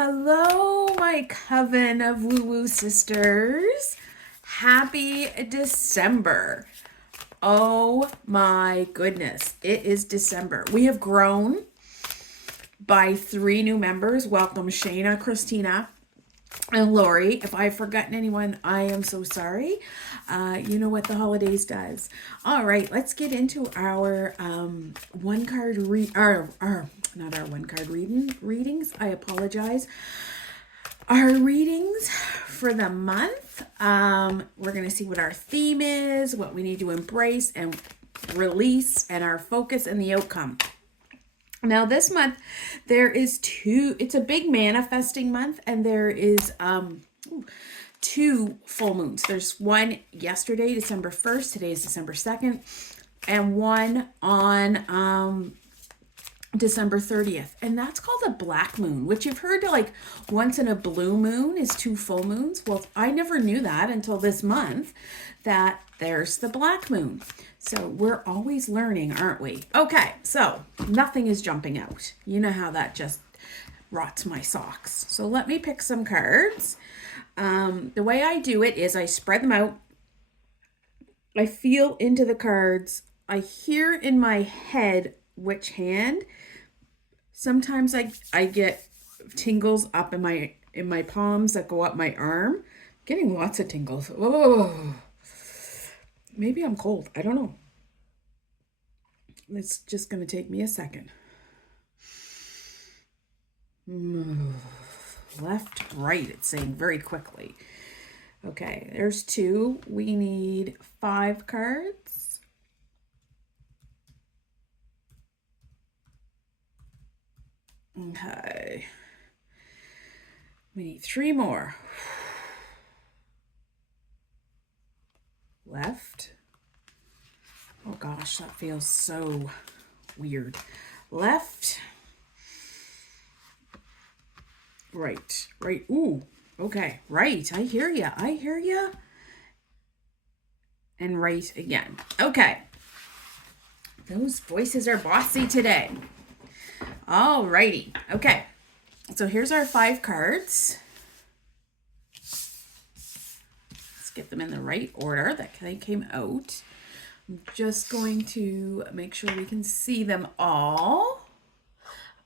Hello, my coven of woo-woo sisters. Happy December. Oh my goodness, it is December. We have grown by 3 new members. Welcome, Shayna, Christina, and Lori. If I've forgotten anyone, I am so sorry. You know what the holidays does. All right, let's get into our one card not our one card readings. I apologize. Our readings for the month. We're going to see what our theme is, what we need to embrace and release, and our focus and the outcome. Now this month there is it's a big manifesting month, and there is 2 full moons. There's one yesterday, December 1st, today is December 2nd, and one on December 30th, and that's called a black moon, which you've heard like once in a blue moon is 2 full moons. Well, I never knew that until this month, that there's the black moon. So we're always learning, aren't we? Okay, so nothing is jumping out. You know how that just rots my socks. So let me pick some cards. The way I do it is I spread them out. I feel into the cards. I hear in my head which hand. Sometimes I get tingles up in my palms that go up my arm. I'm getting lots of tingles. Oh, maybe I'm cold. I don't know. It's just going to take me a second. Left, right, it's saying very quickly. Okay, there's 2. We need 5 cards. Okay. We need 3 more. Left. Oh gosh, that feels so weird. Left. Right. Ooh, okay. Right. I hear ya. And right again. Okay. Those voices are bossy today. All righty. Okay. So here's our 5 cards. Let's get them in the right order that they came out. I'm just going to make sure we can see them all.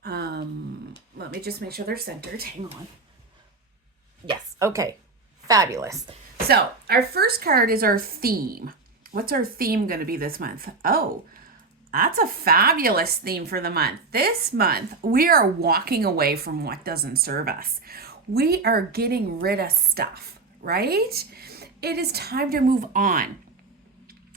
Let me just make sure they're centered. Hang on. Yes. Okay. Fabulous. So our first card is our theme. What's our theme going to be this month? Oh, that's a fabulous theme for the month. This month, we are walking away from what doesn't serve us. We are getting rid of stuff, right? It is time to move on.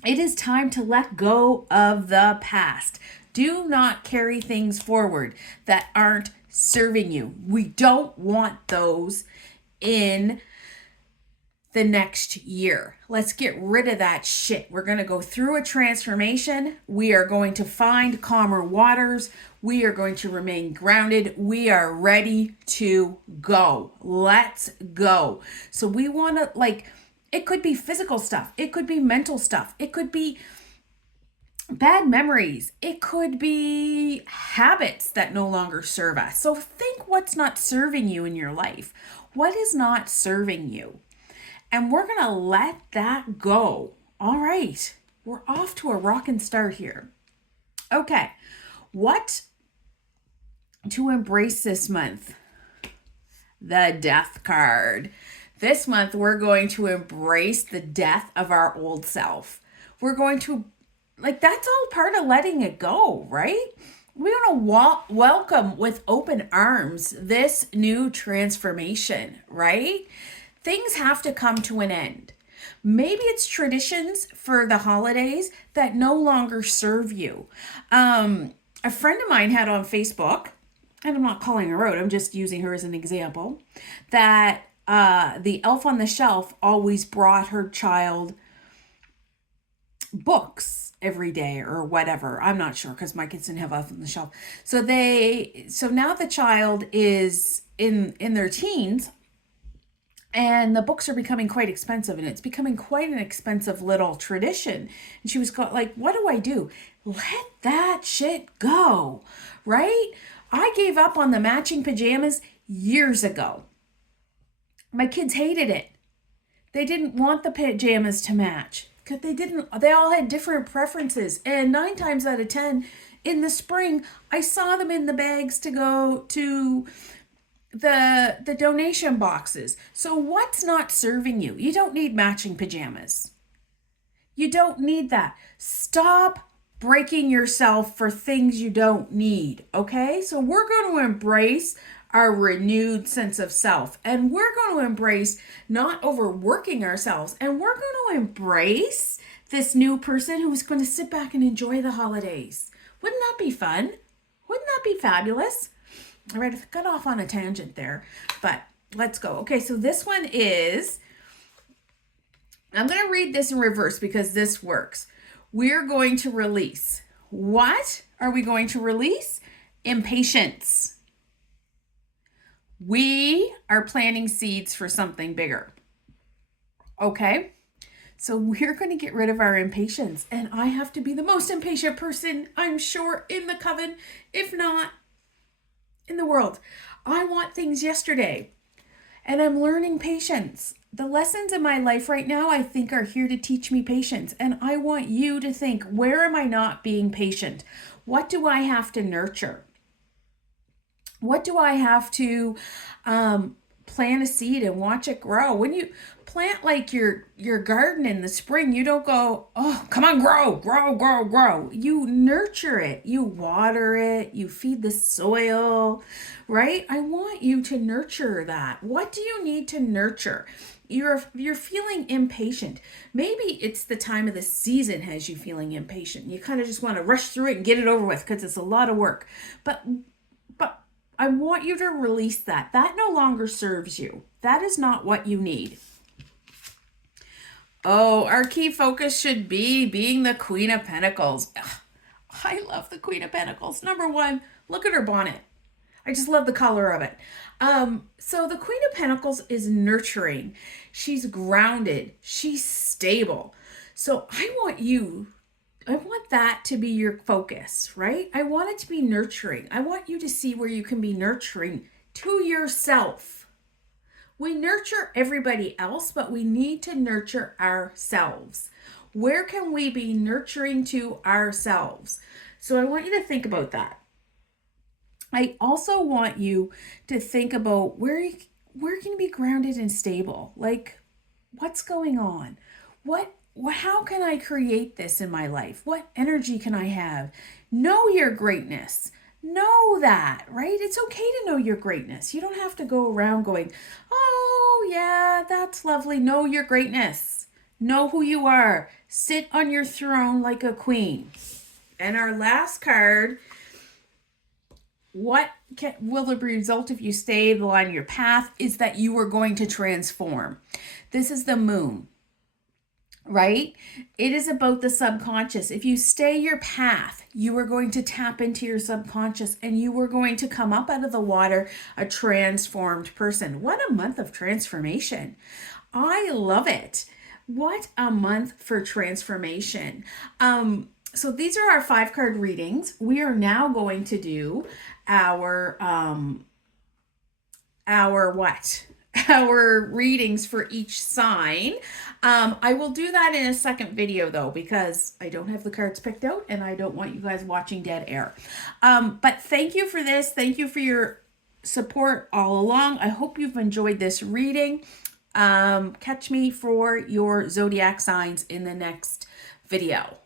It is time to let go of the past. Do not carry things forward that aren't serving you. We don't want those in the next year. Let's get rid of that shit. We're going to go through a transformation. We are going to find calmer waters. We are going to remain grounded. We are ready to go. Let's go. So we want to, it could be physical stuff. It could be mental stuff. It could be bad memories. It could be habits that no longer serve us. So think what's not serving you in your life. What is not serving you? And we're going to let that go. All right. We're off to a rockin' start here. Okay. What to embrace this month? The Death card. This month, we're going to embrace the death of our old self. We're going to, that's all part of letting it go, right? We want to welcome with open arms this new transformation, right? Things have to come to an end. Maybe it's traditions for the holidays that no longer serve you. A friend of mine had on Facebook, and I'm not calling her out, I'm just using her as an example, that the elf on the shelf always brought her child books every day or whatever. I'm not sure because my kids didn't have elf on the shelf. So now the child is in their teens, and the books are becoming quite expensive, and it's becoming quite an expensive little tradition. And she was like, what do I do? Let that shit go, right? I gave up on the matching pajamas years ago. My kids hated it. They didn't want the pajamas to match because they all had different preferences. And 9 times out of 10 in the spring, I saw them in the bags to go to the donation boxes. So what's not serving you? You don't need matching pajamas. You don't need that. Stop breaking yourself for things you don't need, okay? So we're going to embrace our renewed sense of self, and we're going to embrace not overworking ourselves, and we're going to embrace this new person who's going to sit back and enjoy the holidays. Wouldn't that be fun? Wouldn't that be fabulous? All right, I got off on a tangent there, but let's go. Okay, so this one is, I'm going to read this in reverse because this works. We're going to release. What are we going to release? Impatience. We are planting seeds for something bigger. Okay? So we're going to get rid of our impatience. And I have to be the most impatient person, I'm sure, in the coven, if not in the world. I want things yesterday. And I'm learning patience. The lessons in my life right now, I think, are here to teach me patience. And I want you to think, where am I not being patient? What do I have to nurture? What do I have to plant a seed and watch it grow? When you plant like your garden in the spring, you don't go, oh, come on, grow, grow, grow, grow. You nurture it. You water it. You feed the soil, right? I want you to nurture that. What do you need to nurture? You're feeling impatient. Maybe it's the time of the season has you feeling impatient. You kind of just want to rush through it and get it over with because it's a lot of work. But I want you to release that. That no longer serves you. That is not what you need. Oh, our key focus should be being the Queen of Pentacles. Ugh, I love the Queen of Pentacles. Number one, look at her bonnet. I just love the color of it. So the Queen of Pentacles is nurturing. She's grounded. She's stable. So I want that to be your focus, right? I want it to be nurturing. I want you to see where you can be nurturing to yourself. We nurture everybody else, but we need to nurture ourselves. Where can we be nurturing to ourselves? So I want you to think about that. I also want you to think about where can you be grounded and stable? Like, what's going on? How can I create this in my life? What energy can I have? Know your greatness. Know that, right? It's okay to know your greatness. You don't have to go around going, oh yeah, that's lovely. Know your greatness. Know who you are. Sit on your throne like a queen. And our last card, what will the result if you stay on your path is that you are going to transform. This is the moon. Right? It is about the subconscious. If you stay your path, you are going to tap into your subconscious and you are going to come up out of the water a transformed person. What a month of transformation. I love it. What a month for transformation. So these are our 5-card readings. We are now going to do our readings for each sign. I will do that in a second video though, because I don't have the cards picked out and I don't want you guys watching dead air. But thank you for this. Thank you for your support all along. I hope you've enjoyed this reading. Catch me for your zodiac signs in the next video.